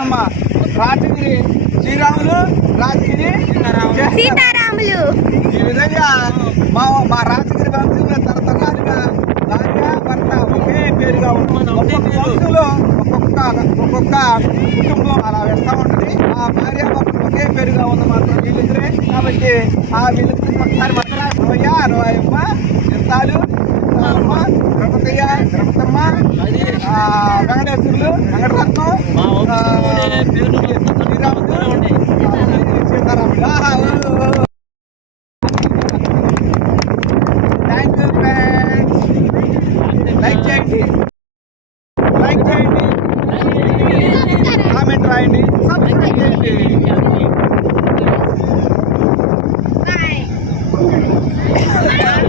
రత్నమ్మ, రాజగిరి శ్రీరాములు, రాజగిరి సీతారాములు. ఈ విధంగా మా రాజగిరి వంశంలో తరతరాలుగా భార్య భర్త ఒకే పేరుగా ఉంటుంది. ఒక్కొక్క వంశంలో ఒక్కొక్క కుటుంబం అలా వేస్తూ ఉంటుంది. ఆ భార్య భర్తలు ఒకే పేరుగా ఉంది మాత్రం వీళ్ళిద్దరే. కాబట్టి ఆ వీళ్ళిద్దరికి ఒకసారి మాత్రమయ్యా రోయమ్మ, ఎంతాలు Draupadayya, Draupadamma, Venkateswarulu, Venkataratnam, Sriramulu, Sitaramulu. Thank you friends. Like చేయండి, కామెంట్ రాయండి, సబ్స్క్రైబ్ చేయండి.